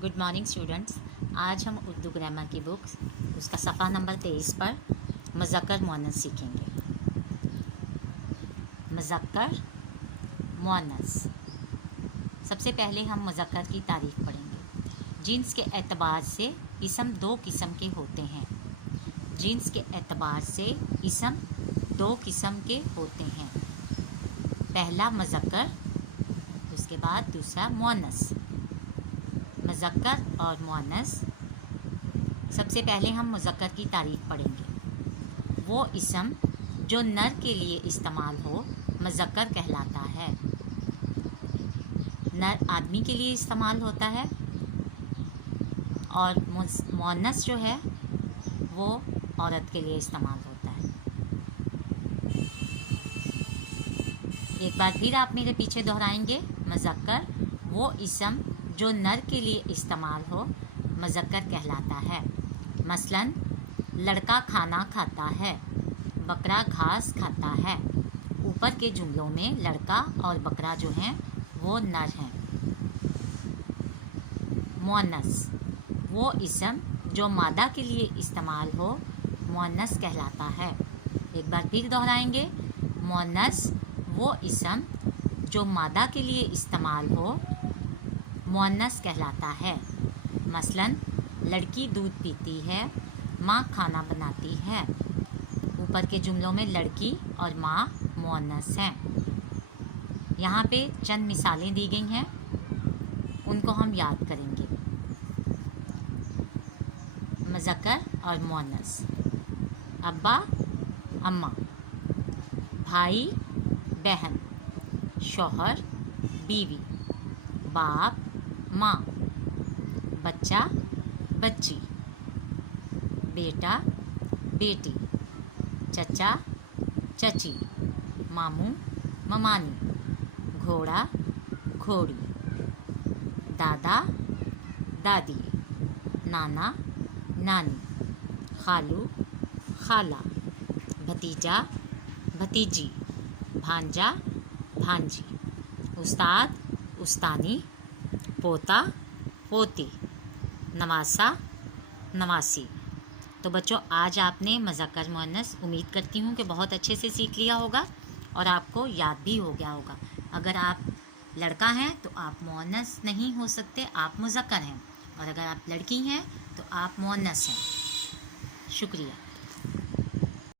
Good morning students. आज हम Urdu grammar की बुक उसका सफ़ा नंबर 23 पर मुज़क्कर मुअन्नस सीखेंगे। मुज़क्कर मुअन्नस। सबसे पहले हम मुज़क्कर की तारीफ़ पढ़ेंगे। जिन्स के एतबार से इसम दो किस्म के होते हैं। जिन्स के एतबार से इसम दो किस्म के होते हैं। पहला मुज़क्कर, उसके बाद दूसरा मुअन्नस। मुज़क्कर और मुअन्नस। सबसे पहले हम मुज़क्कर की तारीफ़ पढ़ेंगे। वो इसम जो नर के लिए इस्तेमाल हो मुज़क्कर कहलाता है। नर आदमी के लिए इस्तेमाल होता है और मुअन्नस जो है वो औरत के लिए इस्तेमाल होता है। एक बार फिर आप मेरे पीछे दोहराएंगे। मुज़क्कर वो इसम जो नर के लिए इस्तेमाल हो मुज़क्कर कहलाता है। मसलन लड़का खाना खाता है, बकरा घास खाता है। ऊपर के जुमलों में लड़का और बकरा जो हैं वो नर हैं। मुअन्नस वो इसम जो मादा के लिए इस्तेमाल हो मुअन्नस कहलाता है। एक बार फिर दोहराएंगे। मुअन्नस वो इसम जो मादा के लिए इस्तेमाल हो मुअन्नस कहलाता है। मसलन लड़की दूध पीती है, माँ खाना बनाती है। ऊपर के जुमलों में लड़की और माँ मुअन्नस हैं। यहाँ पे चंद मिसालें दी गई हैं, उनको हम याद करेंगे। मुज़क्कर और मुअन्नस। अब्बा अम्मा, भाई बहन, शौहर बीवी, बाप माँ, बच्चा बच्ची, बेटा बेटी, चचा चची, मामू ममानी, घोड़ा घोड़ी, दादा दादी, नाना नानी, खालू खाला, भतीजा भतीजी, भांजा भांजी, उस्ताद उस्तानी, पोता पोती, नवासा नवासी। तो बच्चों, आज आपने मुज़क्कर मुअन्नस उम्मीद करती हूँ कि बहुत अच्छे से सीख लिया होगा और आपको याद भी हो गया होगा। अगर आप लड़का हैं तो आप मुअन्नस नहीं हो सकते, आप मुज़क्कर हैं, और अगर आप लड़की हैं तो आप मुअन्नस हैं। शुक्रिया।